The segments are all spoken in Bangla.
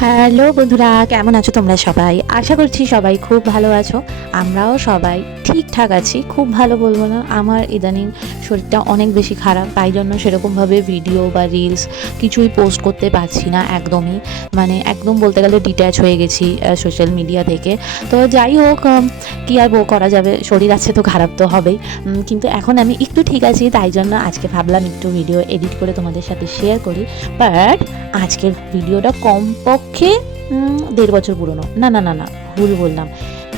হ্যালো বন্ধুরা, কেমন আছো তোমরা সবাই? আশা করছি সবাই খুব ভালো আছো। আমরাও সবাই ঠিকঠাক আছি, খুব ভালো বলবো না। আমার ইদানিং শরীরটা অনেক বেশি খারাপ, তাই জন্য সেরকমভাবে ভিডিও বা রিলস কিছুই পোস্ট করতে পারছি না একদমই। মানে একদম বলতে গেলে ডিট্যাচ হয়ে গেছি সোশ্যাল মিডিয়া থেকে। তো যাই হোক, কী আর করা যাবে, শরীর আছে তো খারাপ তো হবেই। কিন্তু এখন আমি একটু ঠিক আছি, তাই জন্য আজকে ভাবলাম একটু ভিডিও এডিট করে তোমাদের সাথে শেয়ার করি। বাট আজকের ভিডিওটা কমপক্ষে 1.5 বছর পুরনো। না, ভুল বললাম।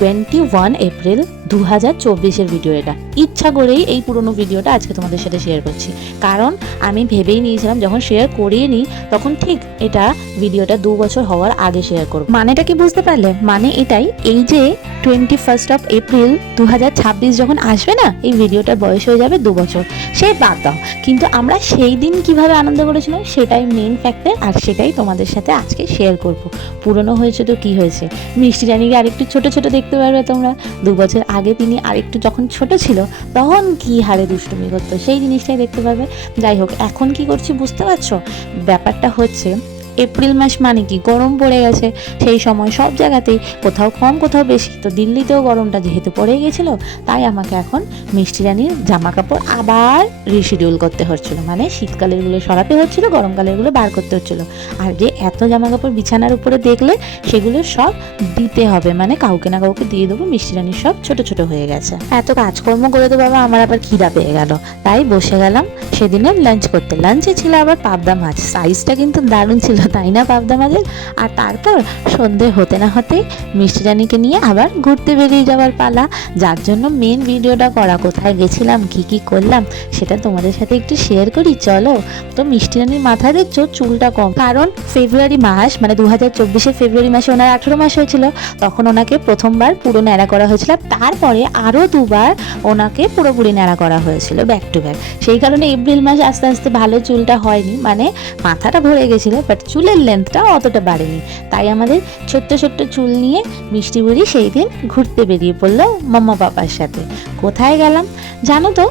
21 এপ্রিল 2024 ভিডিও এটা। ইচ্ছা করেই এই পুরনো ভিডিওটা আজকে তোমাদের সাথে শেয়ার করছি, কারণ আমি ভেবেই নিয়েছিলাম যখন শেয়ার করিয়ে নিই তখন ঠিক এটা ভিডিওটা 2 বছর হওয়ার আগে শেয়ার করব। মানেটা কি বুঝতে পারলে? মানে এটাই, এই যে 21 এপ্রিল 2026 যখন আসবে না, এই ভিডিওটার বয়স হয়ে যাবে 2 বছর। সে বাদ দাও, কিন্তু আমরা সেই দিন কিভাবে আনন্দ করেছিলাম সেটাই মেন ফ্যাক্টর, আর সেটাই তোমাদের সাথে আজকে শেয়ার করব। পুরনো হয়েছে তো কি হয়েছে, মিষ্টি রানীকে আরেকটু ছোট ছোট দেখতে পারবে তোমরা। 2 বছর আগে তিনি আরেকটু যখন ছোট ছিল তখন কি হারে দুষ্টুমি করতো, সেই জিনিসটাই দেখতে পাবে। যাই হোক, এখন কি করছি বুঝতে পারছো? ব্যাপারটা হচ্ছে, এপ্রিল মাস মানে কি, গরম পড়ে গেছে। সেই সময় সব জায়গাতেই কোথাও কম কোথাও বেশি, তো দিল্লিতেও গরমটা যেহেতু পড়ে গেছিলো, তাই আমাকে এখন মিষ্টি রানীর জামা কাপড় আবার রিশিডিউল করতে হচ্ছিলো। মানে শীতকালেরগুলো সরাতে হচ্ছিলো, গরমকালেরগুলো বার করতে হচ্ছিলো। আর যে এত জামা কাপড় বিছানার উপরে দেখলে, সেগুলো সব দিতে হবে, মানে কাউকে না কাউকে দিয়ে দেবো। মিষ্টি রানীর সব ছোট ছোট হয়ে গেছে। এত কাজকর্ম করে তো বাবা আমার আবার খিদা পেয়ে গেল, তাই বসে গেলাম সেদিনের লাঞ্চ করতে। লাঞ্চে ছিল আবার পাবদা মাছ, সাইজটা কিন্তু দারুণ ছিল, তাই না পাবদা মাছের? আর তারপর সন্ধে হতে না হতেই মিষ্টি রানীকে নিয়ে আবার ঘুরতে বেরিয়ে যাওয়ার পালা, যার জন্য মেন ভিডিওটা করা। কোথায় গেছিলাম, কি করলাম, সেটা তোমাদের সাথে একটু শেয়ার করি, চলো। তো মিষ্টি রানীর মাথায় দেখছো চুলটা কম, কারণ ফেব্রুয়ারি মাস, মানে 2024 ফেব্রুয়ারি মাসে ওনার 18 মাস হয়েছিল, তখন ওনাকে প্রথমবার পুরো ন্যাড়া করা হয়েছিল। তারপরে আরও 2 বার ওনাকে পুরোপুরি ন্যাড়া করা হয়েছিল, ব্যাক টু ব্যাক। সেই কারণে এপ্রিল মাস আস্তে আস্তে ভালো চুলটা হয়নি, মানে মাথাটা ভরে গেছিলো, বাট চুলের লেন্থটা অতটা বাড়েনি। তাই আমাদের ছোট্ট ছোট্ট চুল নিয়ে মিষ্টি বুড়ি সেই দিন ঘুরতে বেরিয়ে পড়লো মাম্মা পাপার সাথে। কোথায় গেলাম জানো তো?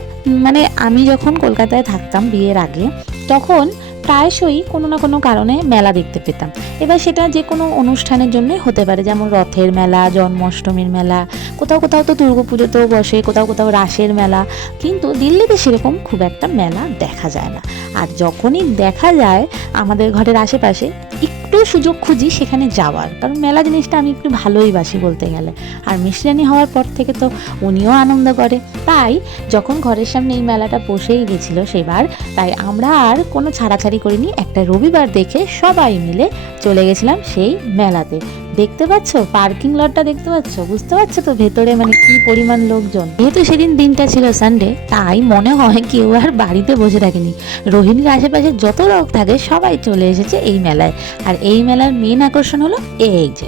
মানে আমি যখন কলকাতায় থাকতাম বিয়ের আগে, তখন প্রায়শই কোনো না কোনো কারণে মেলা দেখতে পেতাম। এবার সেটা যে কোনো অনুষ্ঠানের জন্যই হতে পারে, যেমন রথের মেলা, জন্মাষ্টমীর মেলা, কোথাও কোথাও তো দুর্গাপুজোতেও বসে, কোথাও কোথাও রাসের মেলা। কিন্তু দিল্লিতে সেরকম খুব একটা মেলা দেখা যায় না। আর যখনই দেখা যায় আমাদের ঘরের আশেপাশে, একটু সুযোগ খুঁজি সেখানে যাওয়ার, কারণ মেলা জিনিসটা আমি একটু ভালোই বাসি বলতে গেলে। আর মিষ্টি রানী হওয়ার পর থেকে তো উনিও আনন্দ করে, তাই যখন ঘরের সামনে এই মেলাটা বসেই গেছিলো সেবার, তাই আমরা আর কোনো ছাড়াছাড়ি করিনি। একটা রবিবার দেখে সবাই মিলে চলে গেছিলাম সেই মেলাতে। দেখতে পাচ্ছ পার্কিং লটটা, দেখতে পাচ্ছ, বুঝতে পারছো তো ভেতরে মানে কি পরিমাণ লোকজন। যেহেতু সেদিন দিনটা ছিল সানডে, তাই মনে হয় কেউ আর বাড়িতে বসে থাকেনি। রোহিণীর আশেপাশে যত লোক থাকে সবাই চলে এসেছে এই মেলায়। আর এই মেলার মেন আকর্ষণ হলো এই যে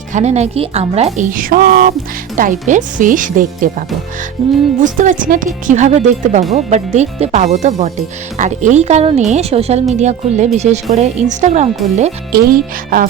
এখানে নাকি আমরা এই সব টাইপের ফিশ দেখতে পাবো। বুঝতে পারছি না ঠিক কীভাবে দেখতে পাবো, বাট দেখতে পাবো তো বটে। আর এই কারণে সোশ্যাল মিডিয়া খুললে, বিশেষ করে ইনস্টাগ্রাম খুললে, এই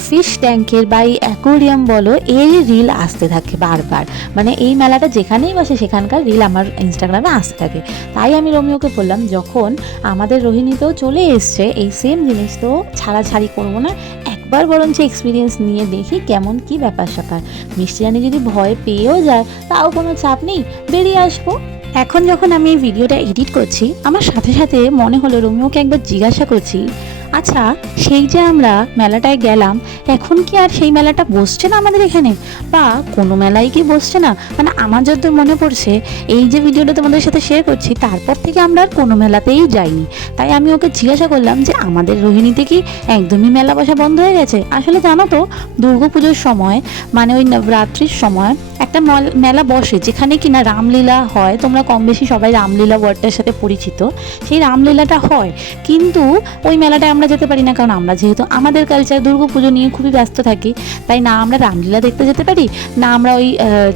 ফিশ ট্যাঙ্কের বা এই অ্যাকোরিয়াম বলো, এই রিল আসতে থাকে বারবার। মানে এই মেলাটা যেখানেই বসে সেখানকার রিল আমার ইনস্টাগ্রামে আসতে থাকে। তাই আমি রোমিওকে বললাম, যখন আমাদের রোহিণীতেও চলে এসছে এই সেম জিনিস, তো ছাড়াছাড়ি করবো না, একবার বরঞ্চ এক্সপিরিয়েন্স নিয়ে দেখি কেমন কি ব্যাপার স্যাপার। মিষ্টি রানী যদি ভয় পেয়েও যায় তাও কোনো চাপ নেই, বেরিয়ে আসবো। এখন যখন আমি এই ভিডিওটা এডিট করছি, আমার সাথে সাথে মনে হলো রোমিওকে একবার জিজ্ঞাসা করছি, আচ্ছা সেই যে আমরা মেলাটায় গেলাম, এখন কি আর সেই মেলাটা বসছে না আমাদের এখানে, বা কোনো মেলাই কি বসছে না? মানে আমার যত মনে পড়ছে, এই যে ভিডিওটা তোমাদের সাথে শেয়ার করছি, তারপর থেকে আমরা আর কোনো মেলাতেই যাইনি। তাই আমি ওকে জিজ্ঞাসা করলাম যে আমাদের রোহিণীতে কি একদমই মেলা বসা বন্ধ হয়ে গেছে? আসলে জানো তো, দুর্গাপুজোর সময়, মানে ওই নবরাত্রির সময় একটা মেলা বসে, যেখানে কিনা রামলীলা হয়। তোমরা কম বেশি সবাই রামলীলা ওয়ার্ডটার সাথে পরিচিত। সেই রামলীলাটা হয়, কিন্তু ওই মেলাটায় আমরা আমরা যেতে পারি না, কারণ আমরা যেহেতু আমাদের কালচার দুর্গাপুজো নিয়ে খুবই ব্যস্ত থাকি, তাই না আমরা রামলীলা দেখতে যেতে পারি, না আমরা ওই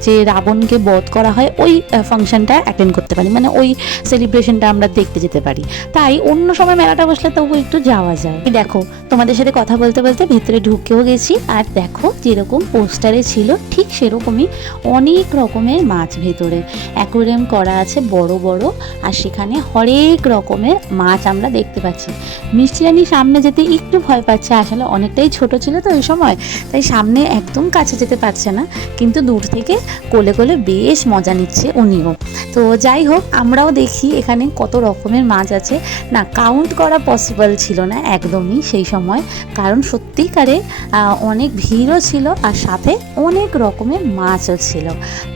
যে রাবণকে বধ করা হয় ওই ফাংশনটা অ্যাটেন্ড করতে পারি, মানে ওই সেলিব্রেশনটা আমরা দেখতে যেতে পারি। তাই অন্য সময় মেলাটা বসলে তবু একটু যাওয়া যায়। দেখো তোমাদের সাথে কথা বলতে বলতে ভিতরে ঢুকেও গেছি, আর দেখো যেরকম পোস্টারে ছিল ঠিক সেরকমই অনেক রকমের মাছ ভেতরে অ্যাকোয়ারিয়াম করা আছে বড় বড়, আর সেখানে হরেক রকমের মাছ আমরা দেখতে পাচ্ছি। মিষ্টি রানী সামনে যেতে একটু ভয় পাচ্ছে, আসলে অনেকটাই ছোট ছিল তো ওই সময়, তাই সামনে একদম কাছে যেতে পারছে না, কিন্তু দূর থেকে কোলে কোলে বেশ মজা নিচ্ছে উনিও। তো যাই হোক, আমরাও দেখি এখানে কত রকমের মাছ আছে। না কাউন্ট করা পসিবল ছিল না একদমই সেই সময়, কারণ সত্যিকারে অনেক ভিড়ও ছিল আর সাথে অনেক রকমের মাছও ছিল।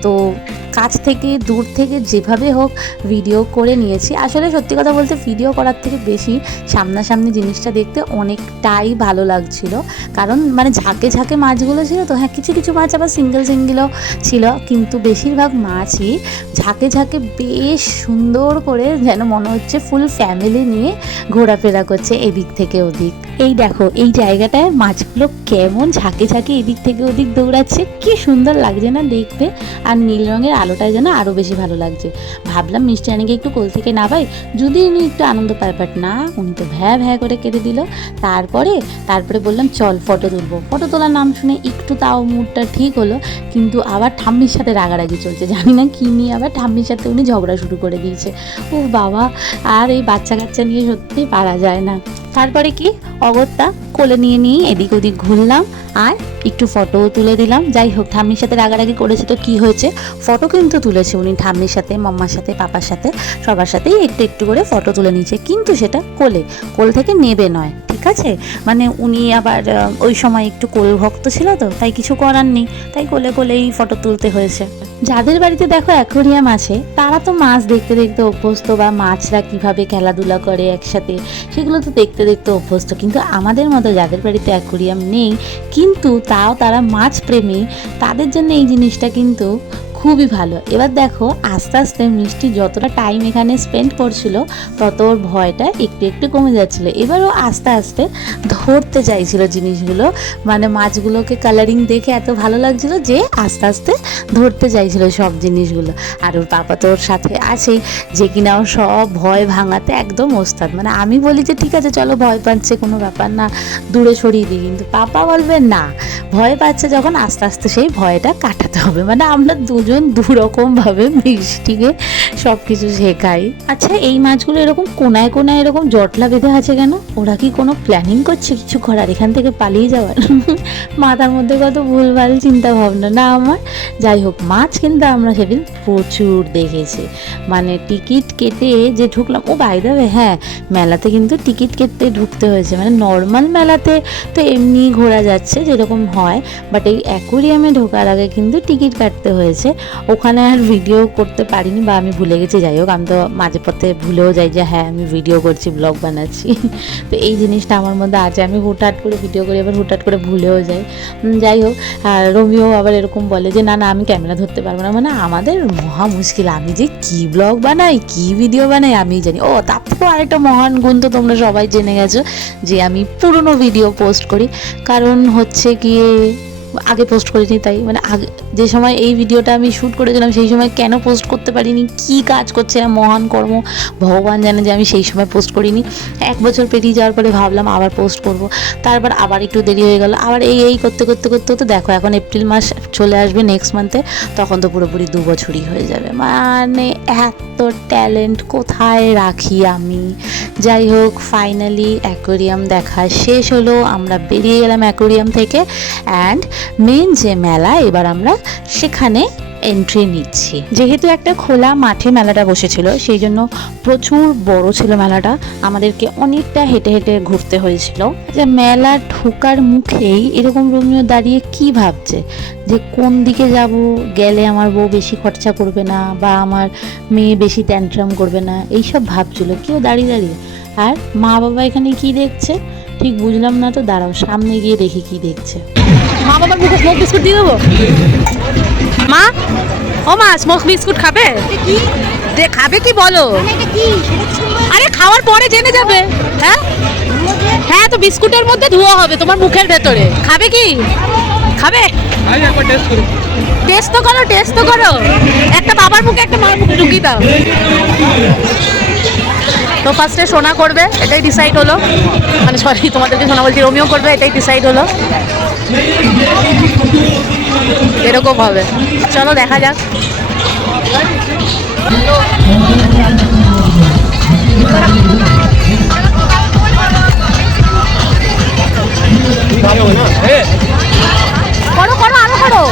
তো কাছ থেকে দূর থেকে যেভাবে হোক ভিডিও করে নিয়েছি। আসলে সত্যি কথা বলতে ভিডিও করার থেকে বেশি সামনাসামনি জিনিসটা দেখতে অনেকটাই ভালো লাগছিল, কারণ মানে ঝাঁকে ঝাঁকে মাছগুলো ছিল তো। হ্যাঁ, কিছু কিছু মাছ আবার সিঙ্গেল সিঙ্গেলও ছিল, কিন্তু বেশিরভাগ মাছই ঝাঁকে ঝাঁকে বেশ সুন্দর করে, যেন মনে হচ্ছে ফুল ফ্যামিলি নিয়ে ঘোরাফেরা করছে এদিক থেকে ওদিক। এই দেখো এই জায়গাটায় মাছগুলো কেমন ঝাঁকে ঝাঁকে এদিক থেকে ওদিক দৌড়াচ্ছে, কি সুন্দর লাগছে না দেখতে। আর নীল রঙের আলোটায় যেন আরও বেশি ভালো লাগছে। ভাবলাম মিষ্টি রানীকে একটু কোল থেকে নামাই, যদি উনি একটু আনন্দ পায়, বাট না, উনি তো ভ্যা ভ্যা করে কেঁদে দিল। তারপরে বললাম চল ফটো তুলবো। ফটো তোলার নাম শুনে একটু তাও মুডটা ঠিক হলো, কিন্তু আবার ঠাম্মির সাথে রাগারাগি চলছে, জানি না কী নিয়ে আবার ঠাম্মির সাথে উনি ঝগড়া শুরু করে দিয়েছে। ও বাবা, আর এই বাচ্চা কাচ্চা নিয়ে সত্যি পারা যায় না। তারপরে কি অগত্যা কোলে নিয়ে এদিক ওদিক ঘুরলাম আর একটু ফটোও তুলে দিলাম। যাই হোক, ঠাম্মির সাথে রাগারাগি করেছে তো কি হয়েছে, ফটো কিন্তু তুলেছে উনি ঠাম্মির সাথে, মাম্মার সাথে, পাপার সাথে, সবার সাথেই একটু একটু করে ফটো তুলে নিয়েছে, কিন্তু সেটা কোল থেকে নেবে নয়, ঠিক আছে? মানে উনি আবার ওই সময় একটু কোল ভক্ত ছিল তো, তাই কিছু করার নেই, তাই কোলে কোলেই ফটো তুলতে হয়েছে। যাদের বাড়িতে দেখো অ্যাকোয়ারিয়াম আছে তারা তো মাছ দেখতে দেখতে অভ্যস্ত, বা মাছরা কিভাবে খেলাধুলা করে একসাথে সেগুলো তো দেখতে দেখতে অভ্যস্ত, কিন্তু আমাদের মতো যাদের বাড়িতে অ্যাকোয়ারিয়াম নেই কিন্তু তাও তারা মাছ প্রেমী, তাদের জন্য এই জিনিসটা কিন্তু খুবই ভালো। এবার দেখো আস্তে আস্তে মিষ্টি যতটা টাইম এখানে স্পেন্ড করছিল তত ওর ভয়টা একটু একটু কমে যাচ্ছিল। এবার ও আস্তে আস্তে ধরতে চাইছিল জিনিসগুলো, মানে মাছগুলোকে কালারিং দেখে এত ভালো লাগছিল যে আস্তে আস্তে ধরতে চাইছিল সব জিনিসগুলো। আর ওর পাপা তো ওর সাথে আছেই, যে কিনা ওর সব ভয় ভাঙাতে একদম ওস্তাদ। মানে আমি বলি যে ঠিক আছে চলো, ভয় পাচ্ছে কোনো ব্যাপার না, দূরে সরিয়ে দিই, কিন্তু পাপা বলবে না, ভয় পাচ্ছে যখন আস্তে আস্তে সেই ভয়টা কাটাতে হবে। মানে আমরা দুজন দুরকমভাবে মিষ্টিকে সব কিছু শেখাই। আচ্ছা, এই মাছগুলো এরকম কোনায় কোনায় এরকম জটলা বেঁধে আছে কেন? ওরা কি কোনো প্ল্যানিং করছে কিছু করার, এখান থেকে পালিয়ে যাওয়ার? মাথার মধ্যে কত ভুলভাল চিন্তা ভাবনা না আমার। যাই হোক, মাছ কিন্তু আমরা সেদিন প্রচুর দেখেছি। মানে টিকিট কেটে যে ঢুকলাম, ও বাই দ্য ওয়ে হ্যাঁ, মেলাতে কিন্তু টিকিট কেটে ঢুকতে হয়েছে। মানে নর্মাল মেলাতে তো এমনি ঘোরা যাচ্ছে যেরকম হয়, বাট এই অ্যাকোয়ারিয়ামে ঢোকার আগে কিন্তু টিকিট কাটতে হয়েছে। ওখানে আর ভিডিও করতে পারিনি, বা আমি ভুলে গেছি। যাই হোক, আমি তো মাঝে পথে ভুলেও যাই যে হ্যাঁ আমি ভিডিও করছি, ব্লগ বানাচ্ছি। তো এই জিনিসটা আমার মধ্যে আছে, আমি হুটহাট করে ভিডিও করি, আবার হুটহাট করে ভুলেও যাই। যাই হোক, আর রোমিও আবার এরকম বলে যে না আমি ক্যামেরা ধরতে পারবো না। মানে আমাদের মহা মুশকিল, আমি যে কী ব্লগ বানাই, কী ভিডিও বানাই আমি জানি। ও তার থেকেও আরেকটা মহান গুণ তো তোমরা সবাই জেনে গেছো, যে আমি পুরনো ভিডিও পোস্ট করি। কারণ হচ্ছে গিয়ে আগে পোস্ট করিনি, তাই মানে আগে যে সময় এই ভিডিওটা আমি শ্যুট করেছিলাম সেই সময় কেন পোস্ট করতে পারিনি, কি কাজ করছে মহান কর্ম ভগবান জানে, যে আমি সেই সময় পোস্ট করিনি। 1 বছর পেরিয়ে যাওয়ার পরে ভাবলাম আবার পোস্ট করব, তারপর আবার একটু দেরি হয়ে গেল, আবার এই করতে করতে করতে তো দেখো এখন এপ্রিল মাস চলে আসবে নেক্সট মান্থে, তখন তো পুরোপুরি 2 বছরই হয়ে যাবে। মানে এত ট্যালেন্ট কোথায় রাখি আমি। যাই হোক, ফাইনালি অ্যাকোয়ারিয়াম দেখা শেষ হলো, আমরা বেরিয়ে গেলাম অ্যাকোয়ারিয়াম থেকে। অ্যান্ড মেন যে মেলা, এবার আমরা সেখানে এন্ট্রি নিচ্ছি। যেহেতু একটা খোলা মাঠে মেলাটা বসেছিল, সেই জন্য প্রচুর বড় ছিল মেলাটা, আমাদেরকে অনেকটা হেঁটে হেঁটে ঘুরতে হয়েছিল। যে মেলা ঢোকার মুখেই এরকম রোমিও দাঁড়িয়ে কি ভাবছে যে কোন দিকে যাব, গেলে আমার বউ বেশি খরচা করবে না, বা আমার মেয়ে বেশি ট্যান্ট্রাম করবে না, এইসব ভাবছিল কেউ দাঁড়িয়ে দাঁড়িয়ে। আর মা বাবা এখানে কি দেখছে ঠিক বুঝলাম না, তো দাঁড়াও সামনে গিয়ে দেখি কি দেখছে। মা বাবার মুখে স্মোক বিস্কুট দিয়ে দেবো? মা, ও মা, স্মোক বিস্কুট খাবে? খাবে কি বলো? আরে খাওয়ার পরে জেনে যাবে। হ্যাঁ হ্যাঁ, তো বিস্কুটের মধ্যে ধোয়া হবে তোমার মুখের ভেতরে। খাবে কি? খাবে? টেস্ট তো করো। একটা বাবার মুখে একটা মার মুখে ঢুকিয়ে দাও। তো ফার্স্টে সোনা করবে, এটাই ডিসাইড হলো। মানে সরি, তোমাদেরকে সোনা বলছি, রোমিও করবে, এটাই ডিসাইড হলো। এরকম হবে, চলো দেখা যাক। করো করো, আরো করো।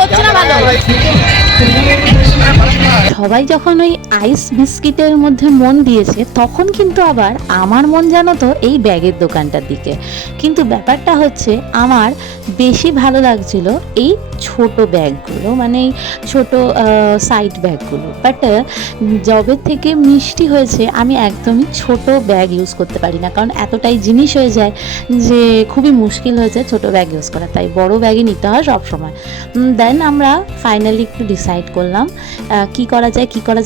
হচ্ছে না ভালো। সবাই যখন ওই আইস বিস্কিটের মধ্যে মন দিয়েছে, তখন কিন্তু আবার আমার মন জানো তো এই ব্যাগের দোকানটার দিকে। কিন্তু ব্যাপারটা হচ্ছে, আমার বেশি ভালো লাগছিল এই ছোট ব্যাগগুলো, মানে এই ছোটো সাইড ব্যাগগুলো। বাট যবে থেকে মিষ্টি হয়েছে, আমি একদমই ছোট ব্যাগ ইউজ করতে পারি না, কারণ এতটাই জিনিস হয়ে যায় যে খুবই মুশকিল হয়ে যায় ছোটো ব্যাগ ইউজ করা, তাই বড় ব্যাগই নিতে হয় সবসময়। দেন আমরা ফাইনালি একটু ডিসাইড করলাম কি করা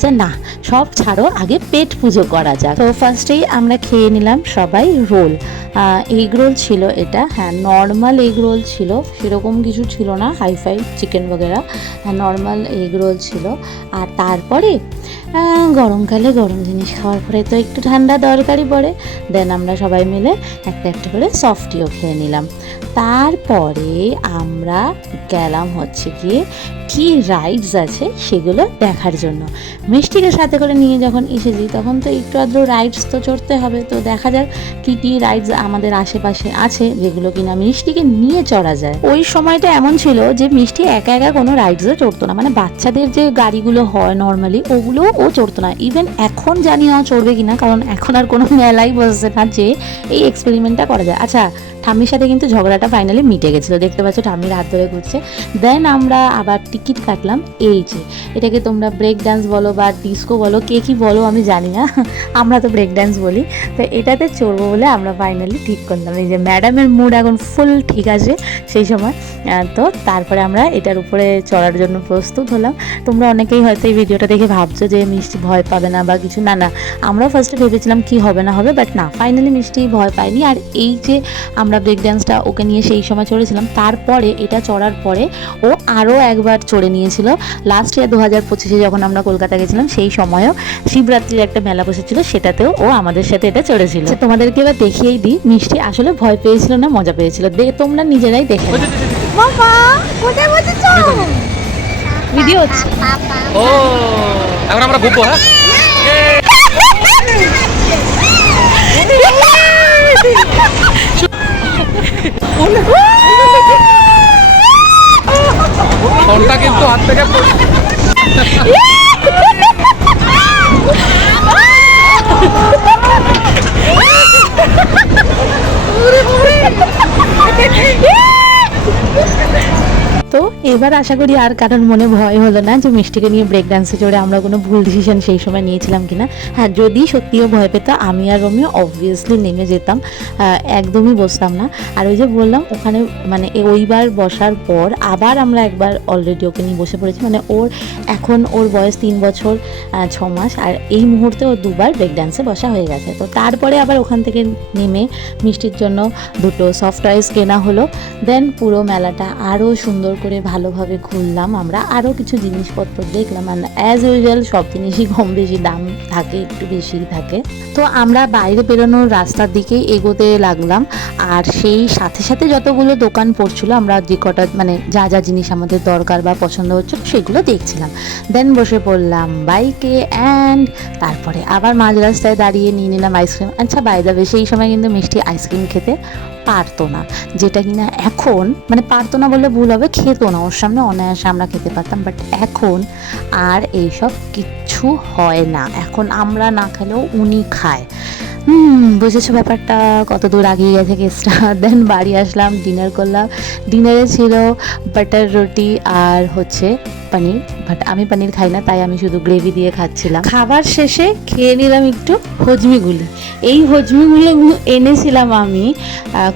যায় না, সব ছাড়ো, আগে পেট পুজো করা যাক। তো ফার্স্টেই আমরা খেয়ে নিলাম সবাই রোল। এগ রোল ছিল এটা, হ্যাঁ নর্মাল এগ রোল ছিল, সেরকম কিছু ছিল না হাইফাই চিকেন বগেরা, হ্যাঁ নর্মাল এগ রোল ছিল। আর তারপরে গরমকালে গরম জিনিস খাওয়ার পরে তো একটু ঠান্ডা দরকারই পড়ে। দেন আমরা সবাই মিলে একটা একটা করে সফটিও খেয়ে নিলাম। তারপরে আমরা গেলাম হচ্ছে গিয়ে কি রাইডস আছে সেগুলো দেখার জন্য। মিষ্টিকে সাথে করে নিয়ে যখন এসেছি, তখন তো একটু আধটু রাইডস তো চড়তে হবে। তো দেখা যাক কী রাইডস আমাদের আশেপাশে আছে যেগুলো কিনা মিষ্টিকে নিয়ে চড়া যায়। ওই সময়টা এমন ছিল যে মিষ্টি একা একা কোনো রাইডসও চড়তো না, মানে বাচ্চাদের যে গাড়িগুলো হয় নর্মালি ওগুলোও ও চড়তো না। ইভেন এখন জানি না চড়বে কিনা, কারণ এখন আর কোনো মেলাই বসছে না যে এই এক্সপেরিমেন্টটা করা যায়। আচ্ছা, ঠাম্মির সাথে কিন্তু ঝগড়াটা ফাইনালি মিটে গেছিলো, দেখতে পাচ্ছ ঠাম্মির হাত ধরে ঘুরছে। দেন আমরা আবার টিকিট কাটলাম। এই যে এটাকে তোমরা ব্রেক ডান্স বলো বা ডিস্কো বলো, কে কী বলো আমি জানি না, আমরা তো ব্রেক ডান্স বলি। তো এটাতে চড়বো বলে আমরা ফাইনালি ঠিক করলাম। এই যে ম্যাডামের মুড এখন ফুল ঠিক আছে সেই সময়। তো তারপরে আমরা এটার উপরে চড়ার জন্য প্রস্তুত হলাম। তোমরা অনেকেই হয়তো এই ভিডিওটা দেখে ভাবছো যে মিষ্টি ভয় পাবে না বা কিছু, না না, আমরাও ফার্স্টে ভেবেছিলাম কি হবে না হবে, বাট না, ফাইনালি মিষ্টি ভয় পায়নি। আর এই যে আমরা ব্রেক ডান্সটা ওকে নিয়ে সেই সময় চড়েছিলাম, তারপরে এটা চড়ার পরে ও আরও একবার চড়ে নিয়েছিল লাস্ট ইয়ার 2025-এ যখন আমরা কলকাতা গেছিলাম, সেই সময়ও শিবরাত্রির একটা মেলা বসেছিল, সেটাতেও ও আমাদের সাথে এটা চড়েছিল। তোমাদেরকে এবার দেখিয়েই দিই মিষ্টি আসলে ভয় পেয়েছিল না মজা পেয়েছিল, তোমরা নিজেরাই দেখে। মামা কোথায় বসেছো? ভিডিও হচ্ছে। ও এখন আমরা ঘুরবো। হ্যাঁ ফোনটা কিন্তু হাত থেকে তো এবার আশা করি আর কারোর মনে ভয় হলো না যে মিষ্টিকে নিয়ে ব্রেক ডান্সে চড়ে আমরা কোনো ভুল ডিসিশন সেই সময় নিয়েছিলাম কিনা। হ্যাঁ, যদি সত্যিও ভয় পেত, আমি আর রোমিও অবভিয়াসলি নেমে যেতাম, একদমই বসতাম না। আর ওই যে বললাম, ওখানে মানে ওইবার বসার পর আবার আমরা একবার অলরেডি ওকে নিয়ে বসে পড়েছি। মানে এখন ওর বয়স 3 বছর 6 মাস, আর এই মুহূর্তে ওর 2বার ব্রেক ডান্সে বসা হয়ে গেছে। তো তারপরে আবার ওখান থেকে নেমে মিষ্টির জন্য 2টো সফট টয়েস কেনা হলো। দেন পুরো মেলাটা আরও সুন্দর করে ভালোভাবে ঘুরলাম আমরা, আরও কিছু জিনিসপত্র দেখলাম। আর অ্যাজ ইউজুয়াল সব জিনিসই কম বেশি দাম থাকে, একটু বেশিই থাকে। তো আমরা বাইরে বেরোনোর রাস্তার দিকেই এগোতে লাগলাম, আর সেই সাথে সাথে যতগুলো দোকান পড়ছিল, আমরা যে কটা মানে যা যা জিনিস আমাদের দরকার বা পছন্দ হচ্ছিল সেগুলো দেখছিলাম। দেন বসে পড়লাম বাইকে, অ্যান্ড তারপরে আবার মাঝ রাস্তায় দাঁড়িয়ে নিয়ে নিলাম আইসক্রিম। আচ্ছা, বাই দ্য ওয়ে, সেই সময় কিন্তু মিষ্টি আইসক্রিম খেতে পারতো না, যেটা কিনা এখন, মানে পারতো না বললে ভুল হবে, খেতো না, ওর সামনে অনায়াসে আমরা খেতে পারতাম। বাট এখন আর এইসব কিচ্ছু হয় না, এখন আমরা না খেলেও উনি খায়। বুঝেছো ব্যাপারটা কত দূর আগিয়ে গেছে কেসটা। দেন বাড়ি আসলাম, ডিনার করলাম। ডিনারে ছিল বাটার রুটি আর হচ্ছে পনির, বাট আমি পনির খাই না, তাই আমি শুধু গ্রেভি দিয়ে খাচ্ছিলাম। খাবার শেষে খেয়ে নিলাম একটু হজমিগুলি। এই হজমিগুলো এনেছিলাম আমি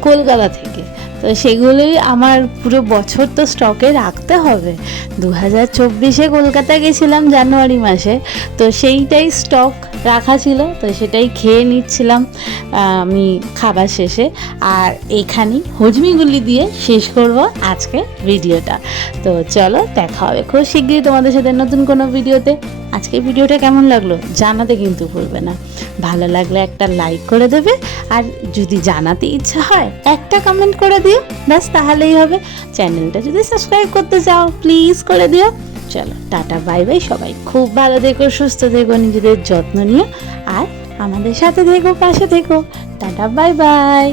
কলকাতা থেকে। তো সেগুলোই আমার পুরো বছর তো স্টকে রাখতে হবে। 2024-এ কলকাতা গেছিলাম জানুয়ারি মাসে, তো সেইটাই স্টক রাখা ছিল, তো সেটাই খেয়ে নিচ্ছিলাম আমি খাবার শেষে। আর এইখানেই হজমিগুলি দিয়ে শেষ করব আজকে ভিডিওটা। তো চলো, দেখা হবে খুব শিগগিরই তোমাদের সাথে নতুন কোনো ভিডিওতে। আজকে ভিডিওটা কেমন লাগলো জানাতে কিন্তু ভুলবে না। ভালো লাগলে একটা লাইক করে দেবে, আর যদি জানাতে ইচ্ছা হয় একটা কমেন্ট করে দিও, ব্যাস তাহলেই হবে। চ্যানেলটা যদি সাবস্ক্রাইব করতে চাও প্লিজ করে দিও। চলো টাটা বাই বাই, সবাই খুব ভালো থেকো, সুস্থ থেকো, নিজেদের যত্ন নিও, আর আমাদের সাথে থেকো, পাশে থেকো। Tata bye bye.